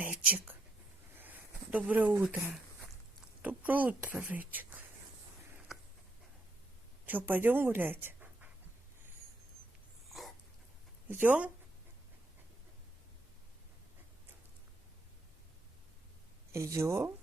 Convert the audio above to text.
Рычик. Доброе утро. Доброе утро, Рычик. Че, пойдем гулять? Идем? Идем?